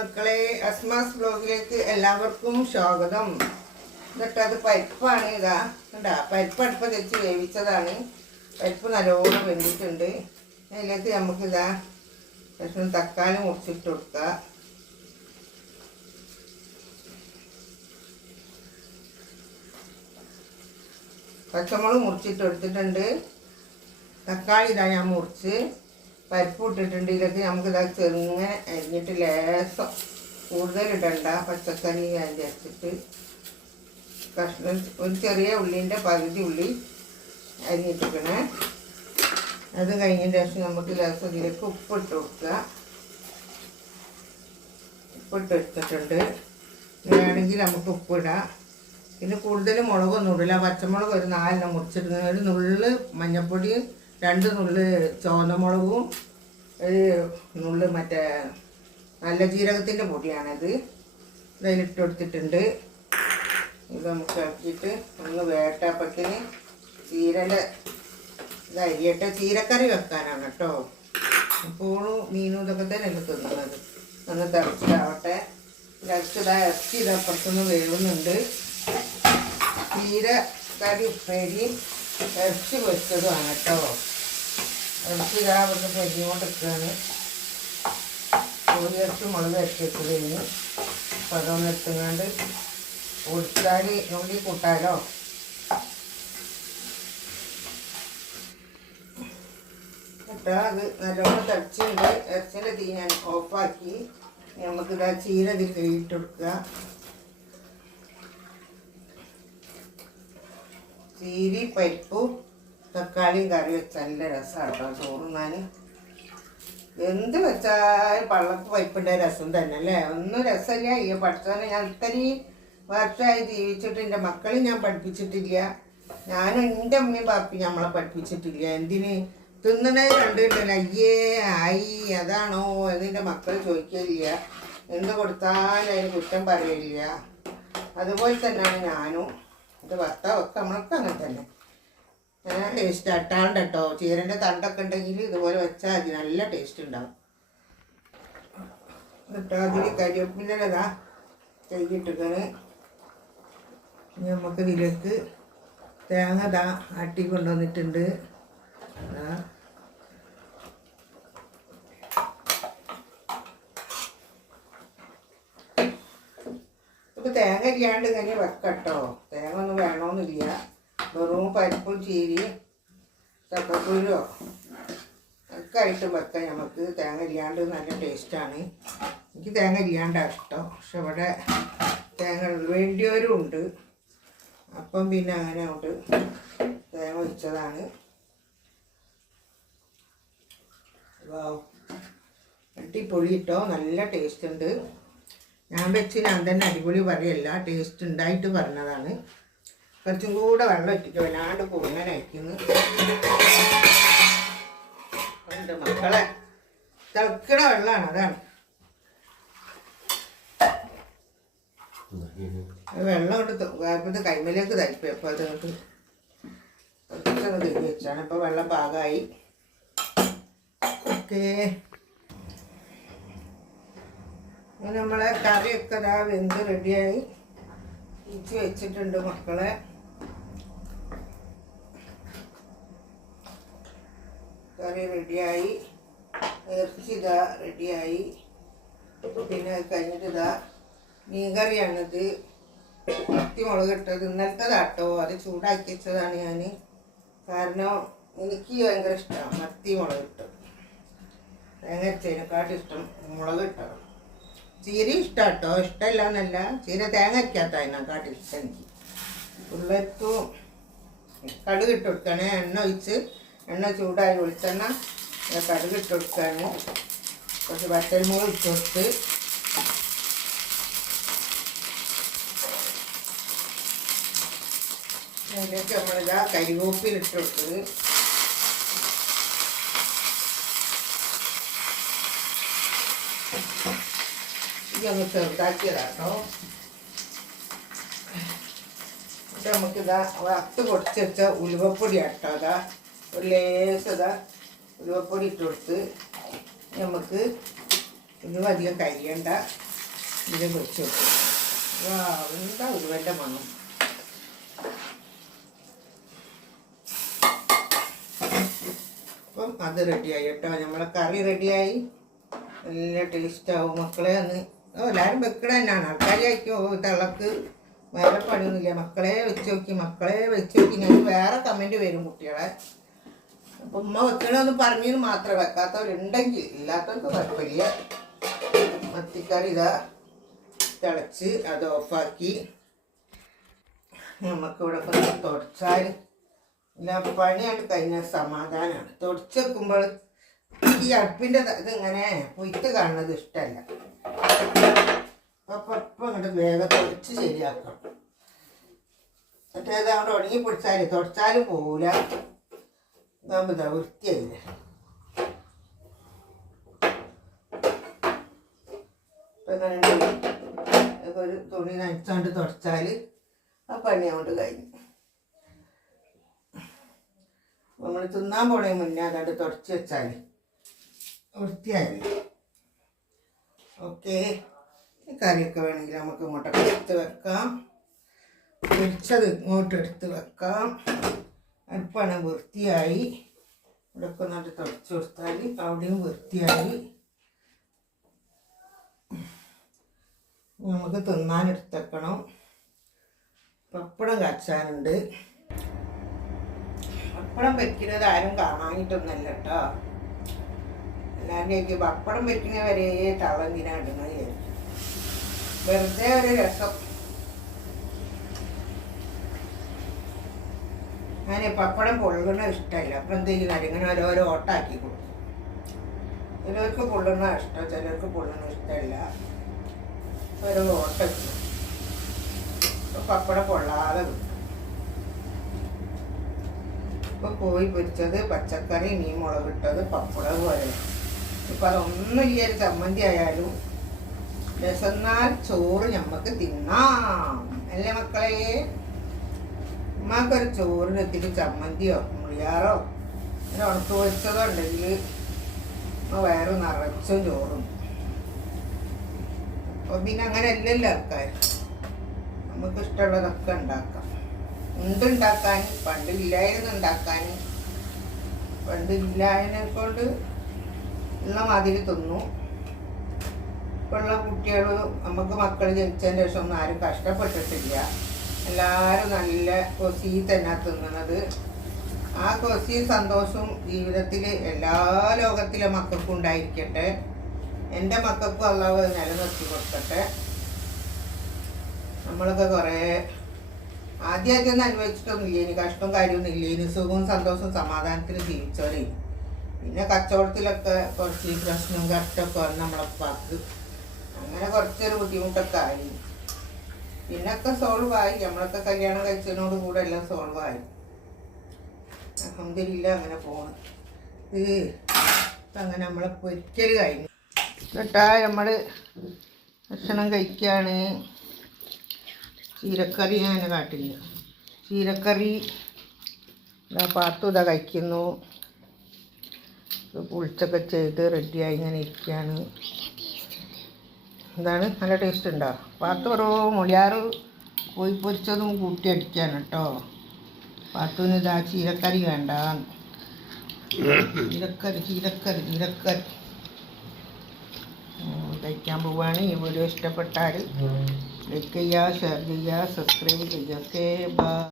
മക്കളെ, അസ്മാസ് ബ്ലോഗിലേക്ക് എല്ലാവർക്കും സ്വാഗതം. എന്നിട്ട് അത് പരിപ്പാണ്. ഇതാ കണ്ടാ, പരിപ്പ് അടുപ്പ് വെച്ച് വേവിച്ചതാണ്. പരിപ്പ് നല്ലോണം വെന്തിട്ടുണ്ട്. അതിലേക്ക് നമുക്കിതാ കഷ്ണം തക്കാളി മുറിച്ചിട്ട് കൊടുക്കുക. പച്ചമുളക് മുറിച്ചിട്ട് എടുത്തിട്ടുണ്ട്. തക്കാളി ഇതാ ഞാൻ മുറിച്ച് പരിപ്പ് ഇട്ടിട്ടുണ്ട്. ഇതിലേക്ക് നമുക്കിതാ ചെറുങ്ങനെ അരിഞ്ഞിട്ട് ലേസം കൂടുതലിടണ്ട, പച്ചക്കറി അരിഞ്ഞിട്ട് കഷ്ണം ഒരു ചെറിയ ഉള്ളിൻ്റെ പകുതി ഉള്ളി അരിഞ്ഞിട്ടിരിക്കണേ. അത് കഴിഞ്ഞതിന് ശേഷം നമുക്ക് ലേസം ഇതിലേക്ക് ഉപ്പിട്ട് കൊടുക്കുക. ഉപ്പിട്ട് എടുത്തിട്ടുണ്ട്. വേണമെങ്കിൽ നമുക്ക് ഉപ്പിടാം. പിന്നെ കൂടുതൽ മുളകൊന്നും ഇടില്ല. പച്ചമുളക് ഒരു 4 മുറിച്ചിടുന്നത്, ഒരു നുള്ള് മഞ്ഞൾപ്പൊടിയും 2 നുള്ള് ചുവന്ന മുളകും ഒരു നുള്ള് മറ്റേ നല്ല ജീരകത്തിൻ്റെ പൊടിയാണിത്. ഇതിലിട്ട് കൊടുത്തിട്ടുണ്ട്. ഇത് നമുക്ക് ഇറക്കിയിട്ട് ഒന്ന് വേട്ടപ്പത്തിന് ചീരൻ്റെ ഇത് അരിയട്ടെ. ചീരക്കറി വെക്കാനാണ് കേട്ടോ. എപ്പോഴും മീനും ഇതൊക്കെ തന്നെ എനിക്ക് തിന്നുന്നത്. ഒന്ന് തിളച്ചിട്ടാവട്ടെ. ഇറച്ചിതാ ഇറച്ചി ഇതപ്പുറത്തുനിന്ന് വേവുന്നുണ്ട്. ചീരക്കറി ഉപ്പേരി ഇറച്ചി വെച്ചതുമാണ് കേട്ടോ. ഇറച്ചി ഇതാ അവിടുന്ന് പെരിഞ്ഞുകൊണ്ടിരിക്കുകയാണ്. കോഴിയിറച്ചി മുളക് ഇറച്ചി വെച്ചത് കഴിഞ്ഞ് അപ്പം അതൊന്ന് എടുത്തുകൊണ്ട് പൊടിച്ചാൽ ഉള്ളി കൂട്ടാലോ. കേട്ടോ, അത് നല്ലോണം തിളച്ചുണ്ട്. ഇറച്ചിൻ്റെ തീ ഞാൻ ഓഫാക്കി. നമുക്കിതാ ചീര ഇതിൽ കഴുകിയിട്ട് കൊടുക്കുക. ചീരി പരിപ്പും തക്കാളിയും കറി വെച്ചാൽ നല്ല രസമാണ് കേട്ടോ ചോറുന്നാൻ. എന്ത് വെച്ചാൽ പള്ളക്ക് പരിപ്പിൻ്റെ രസം തന്നെ അല്ലേ. ഒന്നും രസമില്ല. ഈ പഠിച്ചവനെ ഞാൻ ഇത്രയും വർഷമായി ജീവിച്ചിട്ട് എൻ്റെ മക്കളെ ഞാൻ പഠിപ്പിച്ചിട്ടില്ല. ഞാനും എൻ്റെ അമ്മയും പാപ്പി നമ്മളെ പഠിപ്പിച്ചിട്ടില്ല. എന്തിന് തിന്നണേ കണ്ടിട്ടില്ല. അയ്യേ ആയി അതാണോ എന്നിൻ്റെ മക്കൾ ചോദിക്കില്ല. എന്ത് കൊടുത്താലും അതിന് കുറ്റം പറയില്ല. അതുപോലെ തന്നെയാണ് ഞാനും. ഇത് ഭർത്താവൊക്കെ നമ്മളൊക്കെ അങ്ങനെ തന്നെ. ടേസ്റ്റ് അട്ടാണ്ട് കേട്ടോ. ചീരൻ്റെ തണ്ടൊക്കെ ഉണ്ടെങ്കിൽ ഇതുപോലെ വെച്ചാൽ അതിന് നല്ല ടേസ്റ്റ് ഉണ്ടാവും കേട്ടോ. അതിൽ കരിവേപ്പിലതാ ചെയ്തിട്ടിങ്ങനെ നമുക്ക് ഇതിലേക്ക് തേങ്ങ ദാ ആട്ടി കൊണ്ടുവന്നിട്ടുണ്ട്. ഇപ്പം തേങ്ങ ഇല്ലാണ്ട് ഇങ്ങനെ വെക്കട്ടോ. തേങ്ങ ഒന്നും വേണമെന്നില്ല. വെറും പരിപ്പും ചീരിയും ചക്കക്കുരുവോ ഒക്കെ ആയിട്ട് വെക്കാം നമുക്ക്. തേങ്ങ ഇല്ലാണ്ട് നല്ല ടേസ്റ്റാണ്. എനിക്ക് തേങ്ങ ഇല്ലാണ്ടാണ് ഇഷ്ടം. പക്ഷെ ഇവിടെ തേങ്ങ വേണ്ടിയവരും ഉണ്ട്. അപ്പം പിന്നെ അങ്ങനെ അങ്ങോട്ട് തേങ്ങ വെച്ചതാണ്. അടിപൊളി കേട്ടോ, നല്ല ടേസ്റ്റ് ഉണ്ട്. ഞാൻ വെച്ച് ഞാൻ തന്നെ അടിപൊളി പറയല്ല, ടേസ്റ്റ് ഉണ്ടായിട്ട് പറഞ്ഞതാണ്. കുറച്ചും കൂടെ വെള്ളം ഇട്ടിട്ട് വല്ലാണ്ട് കുറുങ്ങനെ അയക്കുന്നു. എൻ്റെ മക്കളെ തിളക്കണ വെള്ളമാണ്, അതാണ്. വെള്ളം കൊണ്ട് ഇപ്പോഴത്തെ കൈമലേക്ക് തരിപ്പോ. അപ്പോൾ അത് കുറച്ചൊന്ന് തിരി വെച്ചാണ്. ഇപ്പോൾ വെള്ളം പാകമായി. ഓക്കേ, നമ്മളെ കറിയൊക്കെ ഇതാ വെന്ത് റെഡിയായി ഇച്ച് വെച്ചിട്ടുണ്ട് മക്കളെ. കറി റെഡിയായി. ഇറച്ചി ഇതാ റെഡിയായി. പിന്നെ കഴിഞ്ഞിട്ട് ഇതാ മീൻകറിയാണിത്. മത്തി മുളക് ഇട്ടത് ഇന്നലത്തേതാട്ടോ. അത് ചൂടാക്കി വെച്ചതാണ് ഞാൻ. കാരണം എനിക്ക് ഭയങ്കര ഇഷ്ടമാണ് മത്തി മുളക് ഇട്ടത്. തേങ്ങ അരച്ചതിനെക്കാട്ടും ഇഷ്ടം മുളക് ഇട്ടത്. ചീര ഇഷ്ടം കേട്ടോ, ഇഷ്ടമല്ല എന്നല്ല. ചീര തേങ്ങ അരക്കാത്ത അതിനെക്കാട്ടും ഇഷ്ടം എനിക്ക്. ഉള്ളേക്കും കടുക് ഇട്ട് കൊടുക്കുകയാണ്. എണ്ണ ഒഴിച്ച് എണ്ണ ചൂടായി വെളിച്ചെണ്ണ കടുക് ഇട്ട് കൊടുക്കുകയാണ്. കുറച്ച് വറ്റൽമുളക് ഇട്ട് കൊടുത്ത് അതിലേക്ക് നമ്മളിതാ കരിവേപ്പില ഇട്ട് കൊടുത്തത്. ഇതൊന്ന് ചെറുതാക്കിയതാട്ടോ. എന്നിട്ട് നമുക്കിതാ വറുത്ത് പൊടിച്ച് വെച്ച ഉലുവപ്പൊടി ആട്ടോ. അതാ ഒരു ലേസതാ ഉലുവപ്പൊടി ഇട്ട് കൊടുത്ത് നമുക്ക് ഇത് അധികം കരിയണ്ട. ഇതിൽ വെച്ച് വെക്കും. എന്താ ഉരുവൻ്റെ മണം. അപ്പം അത് റെഡിയായി കേട്ടോ. നമ്മളെ കറി റെഡിയായി. നല്ല ടേസ്റ്റാവും മക്കളെ. എല്ലാവരും വെക്കണ തന്നെയാണ്. ആൾക്കാർ കഴിക്കോ തിളക്ക് വേറെ പണിയൊന്നുമില്ല. മക്കളെ വെച്ച് നോക്കി ഞാൻ വേറെ കമൻറ്റ് വരും കുട്ടികളെ. അപ്പം ഉമ്മ വെക്കണമെന്ന് പറഞ്ഞെന്ന് മാത്രം വെക്കാത്തവരുണ്ടെങ്കിൽ, ഇല്ലാത്തവർക്ക് കുഴപ്പമില്ല. മത്തിക്കറി ഇതാ തിളച്ച് അത് ഓഫാക്കി നമുക്കിവിടെ കൊണ്ട് തുടച്ചാൽ ഇല്ല പണിയായിട്ട് കഴിഞ്ഞാൽ സമാധാനമാണ്. തുടച്ച് വെക്കുമ്പോൾ ഈ അടുപ്പിൻ്റെ ഇതിങ്ങനെ പൊയ്ത്ത് കാണുന്നത് ഇഷ്ടമല്ല. അപ്പം ഇങ്ങോട്ട് വേഗം തുടച്ച് ശരിയാക്കണം. മറ്റേത് അവിടെ ഉണങ്ങി പിടിച്ചാൽ തുടച്ചാലും പോവില്ല. ഇതാകുമ്പോൾ ഇതാ വൃത്തിയായില്ല. ഇപ്പം എങ്ങനെ ഒരു തുണി നനച്ചുകൊണ്ട് തുടച്ചാൽ ആ പണി അങ്ങോട്ട് കഴിഞ്ഞു. നമ്മൾ തിന്നാൻ പോണേ മുന്നേ അതോട്ട് തുടച്ച് വെച്ചാൽ വൃത്തിയായില്ല. ഓക്കെ, കറിയൊക്കെ വേണമെങ്കിൽ നമുക്ക് ഇങ്ങോട്ടൊക്കെ എടുത്ത് വെക്കാം. പൊരിച്ചത് ഇങ്ങോട്ട് എടുത്ത് വെക്കാം. അടുപ്പാണ് വൃത്തിയായി. ഇവിടെയൊക്കെ നട്ട് തുടച്ച് കൊടുത്താൽ അവിടെയും വൃത്തിയായി. നമുക്ക് തിന്നാനെടുത്തേക്കണം. പപ്പടം കാച്ചാനുണ്ട്. പപ്പടം വെക്കുന്നത് ആരും കാണാനിട്ടൊന്നല്ല കേട്ടോ. എല്ലാവരും എനിക്ക് പപ്പടം വെക്കുന്ന വരെ തളന്തിനാ ഇടുന്നത് വിചാരിക്കും. വെറുതെ ഒരു രസം. ഞാൻ പപ്പടം പൊള്ളുന്ന ഇഷ്ടമല്ല. അപ്പം എന്ത് ചെയ്യുന്നത് ഇങ്ങനെ ഓരോരോ ഓട്ടാക്കി കൊടുക്കും. ചിലർക്ക് പൊള്ളുന്ന ഇഷ്ടം, ചിലർക്ക് പൊള്ളുന്ന ഇഷ്ടമല്ല. ഓരോ ഓട്ടം പപ്പടം പൊള്ളാതെ കിട്ടും. ഇപ്പോൾ കോഴി പൊരിച്ചത്, പച്ചക്കറി, മീൻ മുളകിട്ടത്, പപ്പടം പോലെ. ഇപ്പം അതൊന്നും ഈ ഒരു ചമ്മന്തി ആയാലും രസന്നാൽ ചോറ് ഞമ്മക്ക് തിന്നാം അല്ലേ മക്കളെ? ഉമ്മാക്കൊരു ചോറിന് ഇത്തിരി ചമ്മന്തിയോ മുളിയാറോ ഒരു ഉണക്ക് പൊരിച്ചതോ ഉണ്ടെങ്കിൽ വയറ് നിറച്ചും ചോറും. അപ്പോൾ പിന്നെ അങ്ങനെ അല്ലല്ലോ ആൾക്കാർ. നമുക്ക് ഇഷ്ടമുള്ളതൊക്കെ ഉണ്ടാക്കാം. ഉണ്ടാക്കാൻ പണ്ടില്ലായിരുന്നു. പണ്ടില്ലായതിനെ കൊണ്ട് ഉള്ള മാതിരി തിന്നു. ഇപ്പോഴുള്ള കുട്ടികൾ, നമുക്ക് മക്കൾ ജനിച്ചതിന് ശേഷം ഒന്നും ആരും കഷ്ടപ്പെട്ടിട്ടില്ല. എല്ലാവരും നല്ല കൊസി തന്നെ തിന്നണത്. ആ കൊസിയും സന്തോഷവും ജീവിതത്തിൽ എല്ലാ ലോകത്തിലെ മക്കൾക്കും ഉണ്ടായിരിക്കട്ടെ. എൻ്റെ മക്കൾക്കും അള്ളാഹു നിലനിർത്തി കൊടുക്കട്ടെ. നമ്മളൊക്കെ കുറേ ആദ്യമൊന്നും അനുഭവിച്ചിട്ടൊന്നുമില്ല. ഇനി കഷ്ടവും കാര്യമൊന്നും ഇല്ല. ഇനി സുഖവും സന്തോഷവും സമാധാനത്തിന് ജീവിച്ചവരെ. പിന്നെ കച്ചവടത്തിലൊക്കെ കുറച്ച് പ്രശ്നവും കഷ്ടമൊക്കെ വന്ന് നമ്മളപ്പാക്ക് അങ്ങനെ കുറച്ചൊരു ബുദ്ധിമുട്ടൊക്കെ ആയി. പിന്നൊക്കെ സോൾവായി. നമ്മളൊക്കെ കല്യാണം കഴിച്ചതിനോട് കൂടെ എല്ലാം സോൾവായി. അൽഹംദുലില്ലാ അങ്ങനെ പോണ്. ഇത് അങ്ങനെ നമ്മളെ പൊരിക്കൽ കഴിഞ്ഞു കേട്ടാ. നമ്മൾ ഭക്ഷണം കഴിക്കുകയാണ്. ചീരക്കറി ഞാൻ കാട്ടില്ല. ചീരക്കറി പാത്തു ഇതാ കഴിക്കുന്നു. പുളിച്ചൊക്കെ ചെയ്ത് റെഡിയായി ഇങ്ങനെ ഇരിക്കുകയാണ്. എന്താണ് നല്ല ടേസ്റ്റ് ഉണ്ടോ? പാത്തു ഓരോ മുളിയാറ് കോഴി പൊരിച്ചതും കൂട്ടി അടിക്കാണ് കേട്ടോ. പാത്തുവിന് ഇതാ ചീരക്കറി വേണ്ട. ചീരക്കറി കഴിക്കാൻ പോവുകയാണ്. ഈ വീഡിയോ ഇഷ്ടപ്പെട്ടാൽ ലൈക്ക് ചെയ്യുക, ഷെയർ ചെയ്യുക, സബ്സ്ക്രൈബ് ചെയ്യുക. Okay, by.